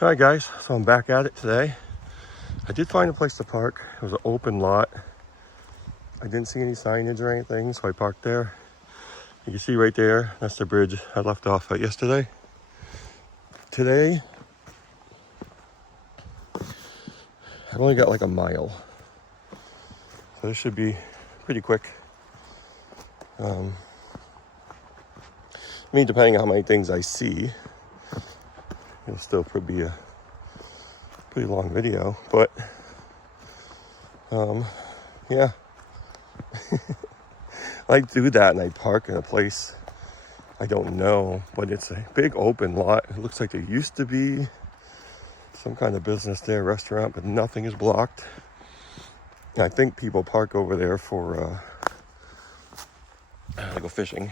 Hi guys, so I'm back at it today. I did find a place to park. It was an open lot. I didn't see any signage or anything, so I parked there. You can see right there, that's the bridge I left off at yesterday. Today, I've only got like a mile. So this should be pretty quick. I mean, depending on how many things I see, it'll still be a pretty long video, but yeah. I do that and I park in a place I don't know, but it's a big open lot. It looks like there used to be some kind of business there, restaurant, but nothing is blocked. And I think people park over there for to go fishing.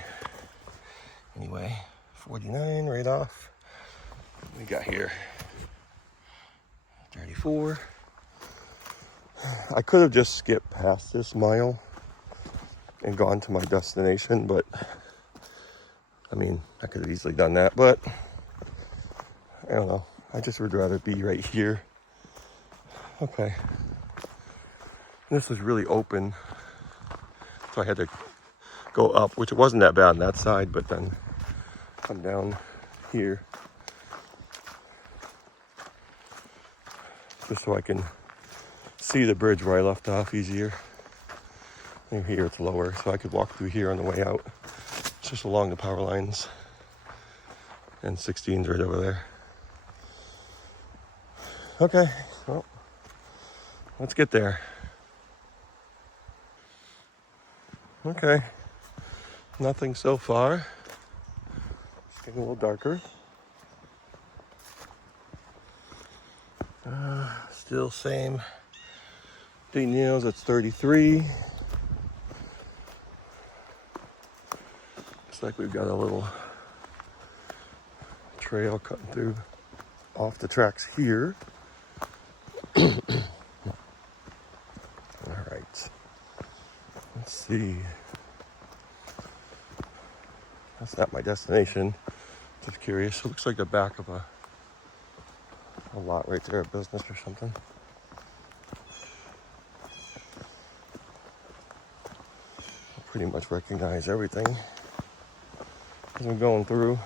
Anyway, 49 right off. We got here 34. I could have just skipped past this mile and gone to my destination, but I mean, I could have easily done that, but I don't know. I just would rather be right here. Okay. This was really open, so I had to go up, which it wasn't that bad on that side, but then come down here just so I can see the bridge where I left off easier. And here it's lower, so I could walk through here on the way out. It's just along the power lines. And 16's right over there. Okay, well, let's get there. Okay, nothing so far. It's getting a little darker. Still same. Day nails, it's 33. Looks like we've got a little trail cutting through off the tracks here. All right. Let's see. That's not my destination. Just curious. It looks like the back of a lot right there, a business or something. I pretty much recognize everything as I'm going through.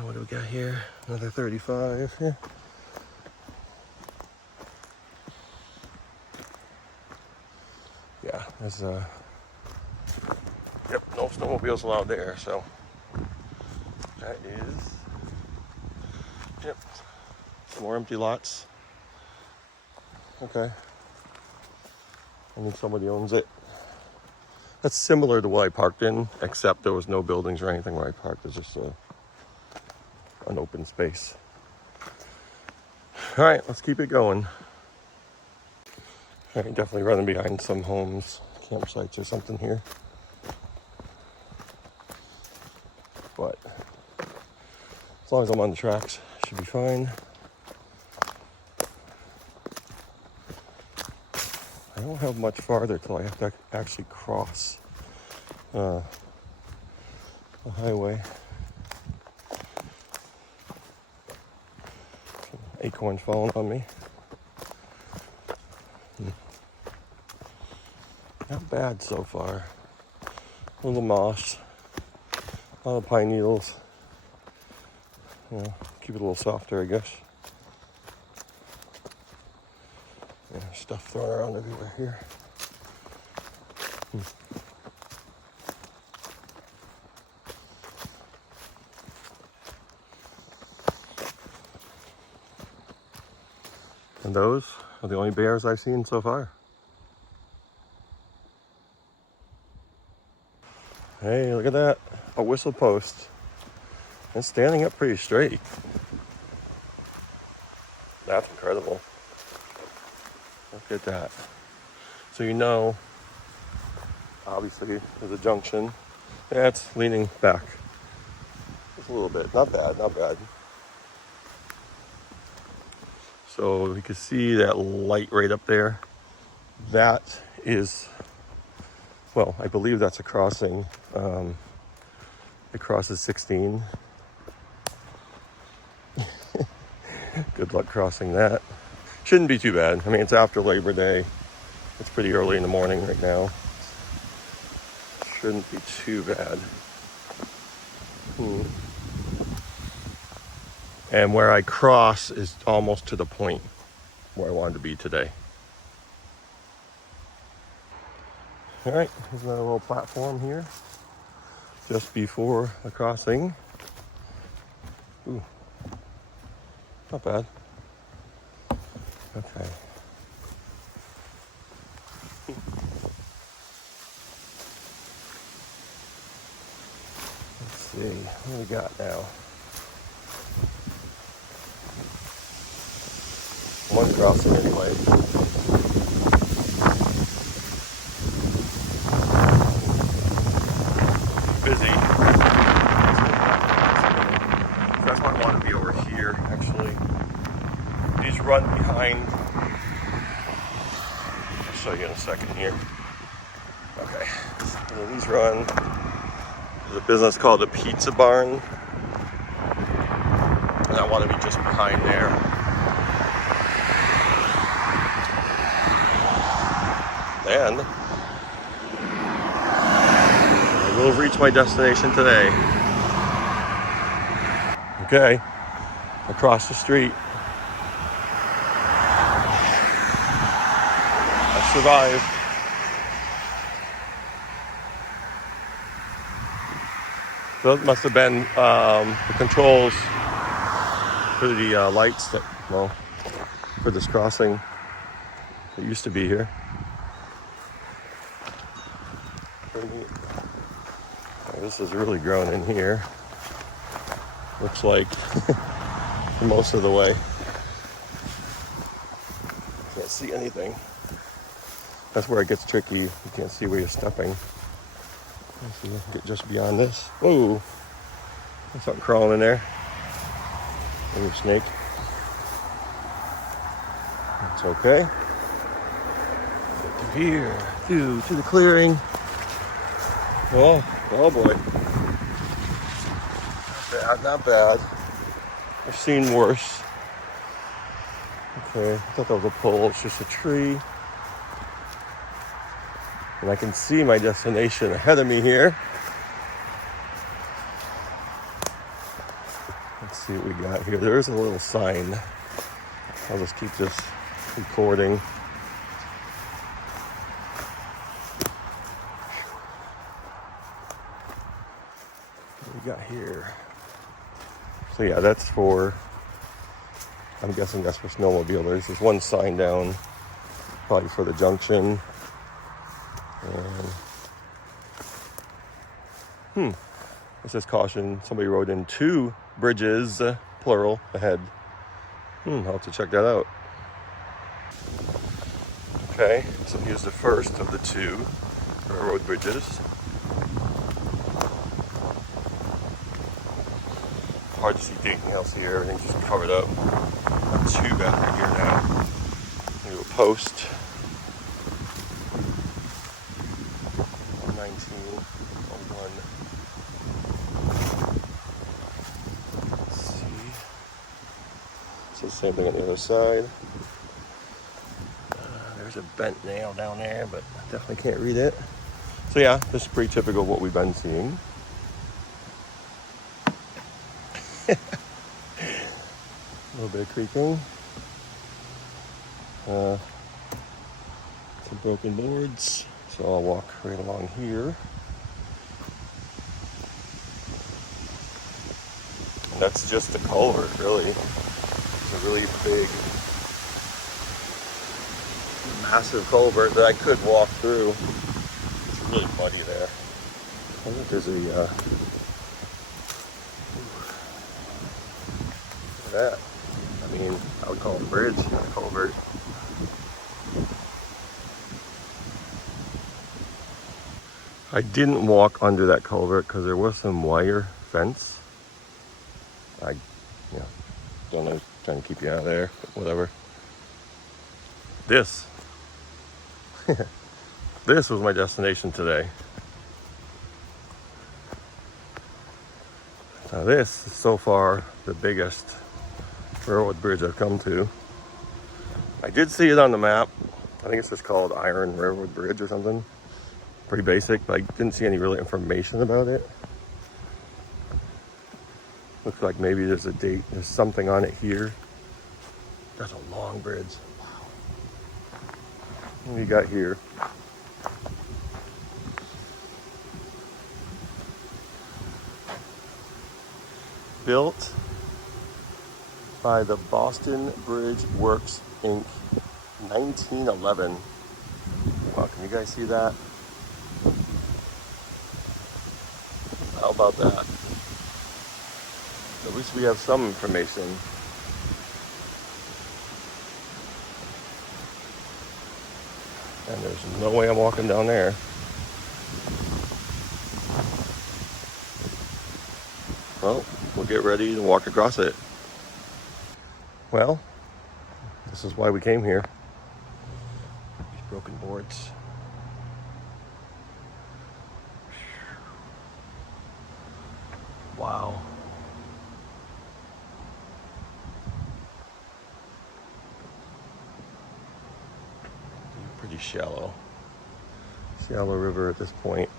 What do we got here? Another 35 here. Yeah, there's yep, no snowmobiles allowed there, so that is, yep, some more empty lots. Okay. I think somebody owns it. That's similar to what I parked in, except there was no buildings or anything where I parked. It's just an open space. All right, let's keep it going. All right, definitely running behind some homes, campsites or something here. But as long as I'm on the tracks, should be fine. I don't have much farther till I have to actually cross the highway. Acorn falling on me. Not bad so far. A little moss, a lot of pine needles. You know, keep it a little softer, I guess. Yeah, stuff thrown around everywhere here. And those are the only bears I've seen so far. Hey, look at that. A whistle post. It's standing up pretty straight. That's incredible. Look at that. So you know, obviously there's a junction. Yeah, it's leaning back. Just a little bit. Not bad, not bad. So you can see that light right up there. That is, well, I believe that's a crossing. It crosses 16. Good luck crossing that. Shouldn't be too bad. I mean, it's after Labor Day. It's pretty early in the morning right now. Shouldn't be too bad. And where I cross is almost to the point where I wanted to be today. All right, there's another little platform here just before the crossing. Ooh, not bad. Okay. Let's see, what do we got now? One crossing anyway. Busy. That's why I want to be over here, actually. These run behind. I'll show you in a second here. Okay. So these run. There's a business called the Pizza Barn. And I want to be just behind there. And I will reach my destination today. Okay, across the street. I survived. That must have been the controls for the lights that, well, for this crossing that used to be here. This is really grown in here. Looks like for most of the way. Can't see anything. That's where it gets tricky. You can't see where you're stepping. Let's see, get just beyond this. Whoa! There's something crawling in there. Maybe a snake. It's okay. Get through here, through to the clearing. Oh boy. Not bad. I've seen worse. Okay, I thought that was a pole. It's just a tree. And I can see my destination ahead of me here. Let's see what we got here. There is a little sign. I'll just keep this recording. What we got here? So yeah, that's for, I'm guessing that's for snowmobilers. There's one sign down, probably for the junction. And, it says caution, somebody rode in 2 bridges, plural, ahead. I'll have to check that out. Okay, so here's the first of the 2 railroad bridges. Hard to see anything else here, everything's just covered up. Not too bad right here now. Do a post. 119.01. Let's see. So the same thing on the other side. There's a bent nail down there, but I definitely can't read it. So yeah, this is pretty typical of what we've been seeing. A little bit of creaking. Some broken boards. So I'll walk right along here. And that's just the culvert, really. It's a really big, massive culvert that I could walk through. It's really muddy there. I think there's a, look at that. I mean, I would call it a bridge, not a culvert. I didn't walk under that culvert because there was some wire fence. I don't know, trying to keep you out of there, but whatever. This was my destination today. Now this is so far the biggest railroad bridge I've come to. I did see it on the map. I think it's just called Iron Railroad Bridge or something. Pretty basic, but I didn't see any real information about it. Looks like maybe there's a date, there's something on it here. That's a long bridge. Wow. What do you got here? Built by the Boston Bridge Works Inc. 1911. Wow, can you guys see that? How about that? At least we have some information. And there's no way I'm walking down there. Well, we'll get ready to walk across it. Well, this is why we came here. These broken boards. Wow. Pretty shallow. Shallow river at this point.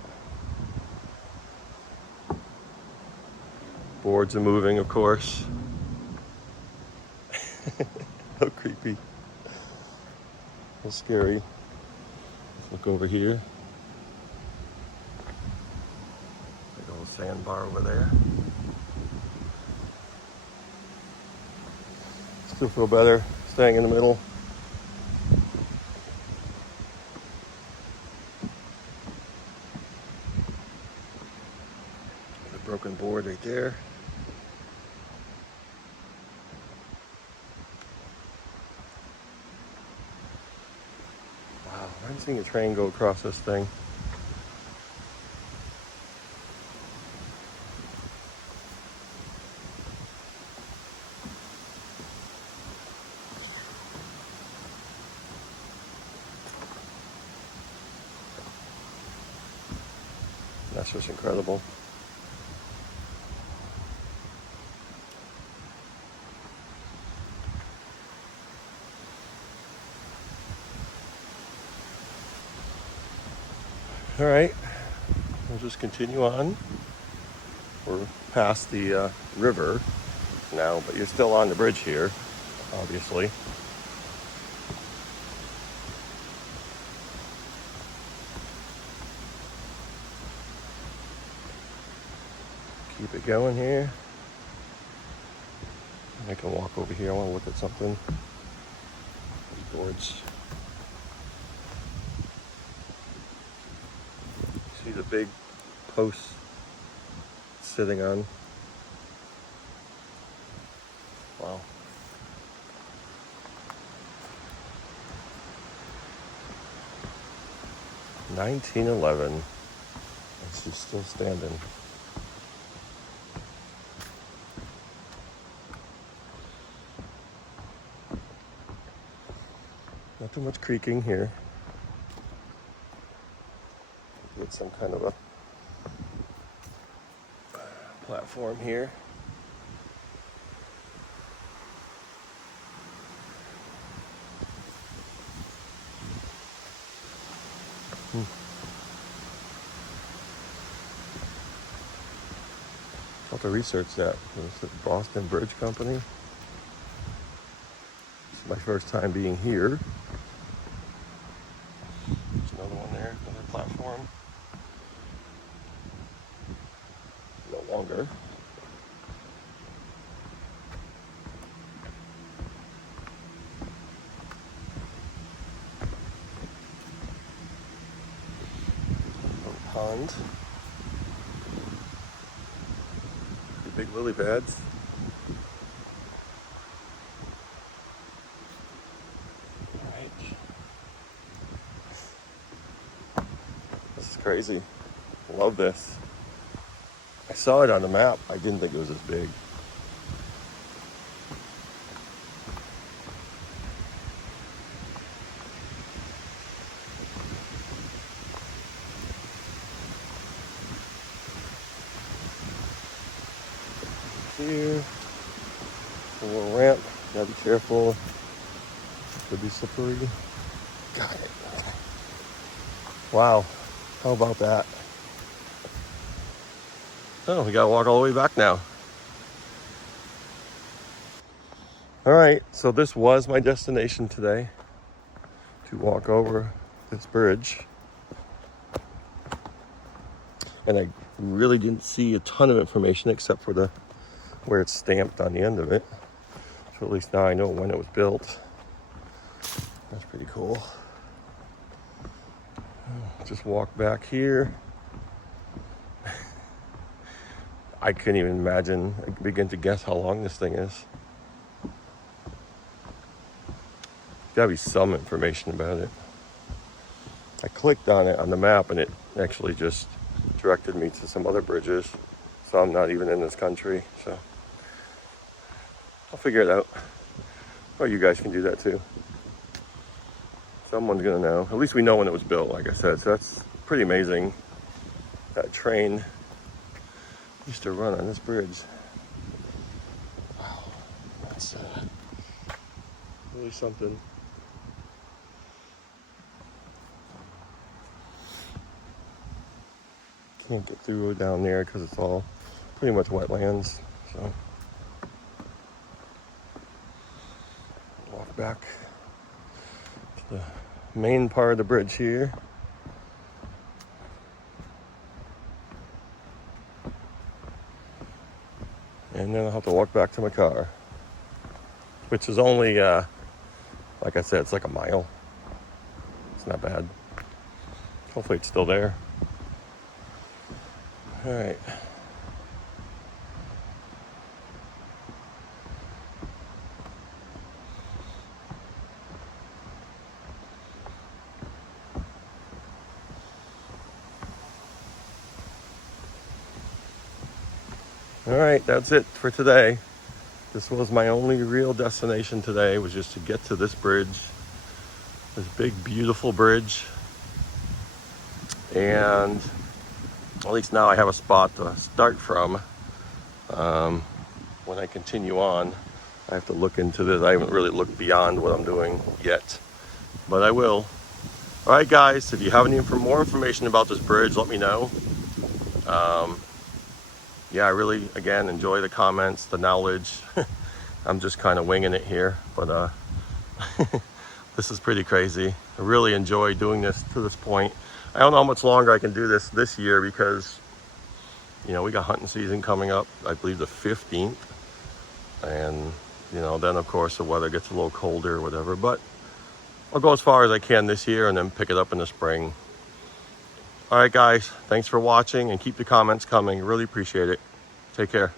Boards are moving, of course. How creepy. How scary. Let's look over here. Big old sandbar over there. Still feel better staying in the middle. The broken board right there. Wow, I'm seeing a train go across this thing. That's just incredible. All right, we'll just continue on. We're past the river now, but you're still on the bridge here, obviously. Keep it going here. I can walk over here. I want to look at something. These boards. See the big posts sitting on. Wow. $19.11. And she's still standing. Not too much creaking here. Get some kind of a platform here. I'll have to research that. It's the Boston Bridge Company. It's my first time being here. There's another one there, another platform. No longer. Little pond. The big lily pads. Alright. This is crazy. Love this. I saw it on the map. I didn't think it was as big. Here. A little ramp. Gotta be careful. Could be slippery. Got it. Wow. How about that? Oh, we gotta walk all the way back now. All right, so this was my destination today, to walk over this bridge. And I really didn't see a ton of information except for where it's stamped on the end of it. So at least now I know when it was built. That's pretty cool. Just walk back here. I couldn't even imagine, begin to guess how long this thing is. Gotta be some information about it. I clicked on it on the map and it actually just directed me to some other bridges. So I'm not even in this country, so I'll figure it out. Or you guys can do that too. Someone's gonna know. At least we know when it was built, like I said. So that's pretty amazing. That train used to run on this bridge. Wow, that's really something. Can't get through down there because it's all pretty much wetlands. So walk back to the main part of the bridge here. And then I'll have to walk back to my car, which is only, like I said, it's like a mile. It's not bad. Hopefully it's still there. All right. All right, that's it for today. This was my only real destination today, was just to get to this bridge, this big, beautiful bridge. And at least now I have a spot to start from. When I continue on, I have to look into this. I haven't really looked beyond what I'm doing yet, but I will. All right, guys, if you have any more information about this bridge, let me know. Yeah, I really, again, enjoy the comments, the knowledge. I'm just kind of winging it here, but this is pretty crazy. I really enjoy doing this to this point. I don't know how much longer I can do this year because, you know, we got hunting season coming up, I believe the 15th. And, you know, then of course the weather gets a little colder or whatever, but I'll go as far as I can this year and then pick it up in the spring. All right, guys, thanks for watching and keep the comments coming. Really appreciate it. Take care.